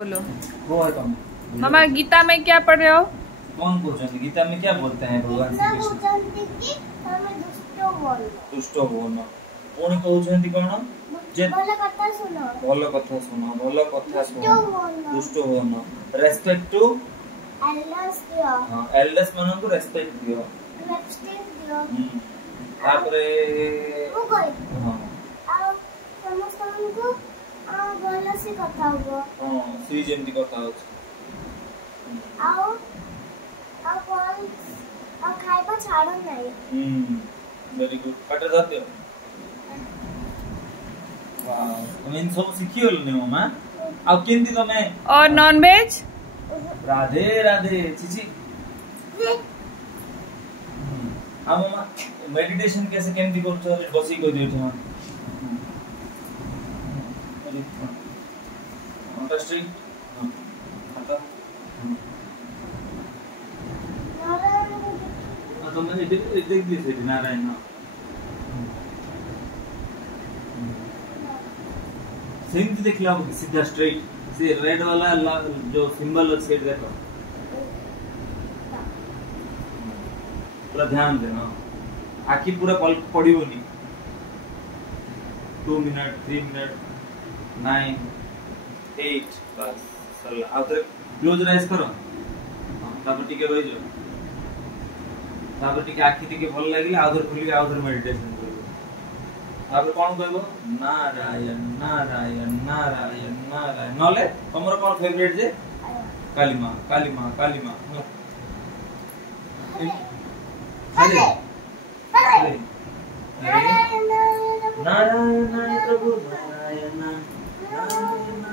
बोलो। वो है तुम। मामा गीता में क्या पढ़ रहे हो? कौन पूछते गीता में क्या बोलते हैं भगवान श्री कृष्ण? दुष्ट बोल पुणी कहउछंती कोन जे भल कथा सुनो दुष्ट होन रेस्पेक्ट टू एल्डर्स मानन को रेस्पेक्ट दियो तापरे हां आ समस्त को भल से कथा हो हां श्री जेंती कथा हो आओ आ कॉल आ खाइबा छाड़ो नहीं वेरी गुड कटर जाते हो वाओ तुम इन सब सीखियो ने मामा अब केंती तमे और नॉन वेज? राधे राधे चिची आ मामा मेडिटेशन कैसे केंती करछो बसी को दियो छ अंडरस्टैंड आता तो मैं देख दी से नारायण सेम देख लो सीधा स्ट्रेट से रेड वाला जो सिंबल है सेट देखो पूरा ध्यान देना आखि पूरा पड़िबोनी 2 मिनट 3 मिनट 9 8 बस सरला आउथरे क्लोज राइज करो तापर टिके रहि जाओ तापर टिके आखि टिके भल लागिले आउथरे खुली आउथरे मेडिटेशन करो तापर कोन कहबो नारायण नारायण नारायण नारायण नले हमर कोन फेवरेट जे काली मां काली मां काली मां अरे अरे नारायण प्रभु नारायण नारायण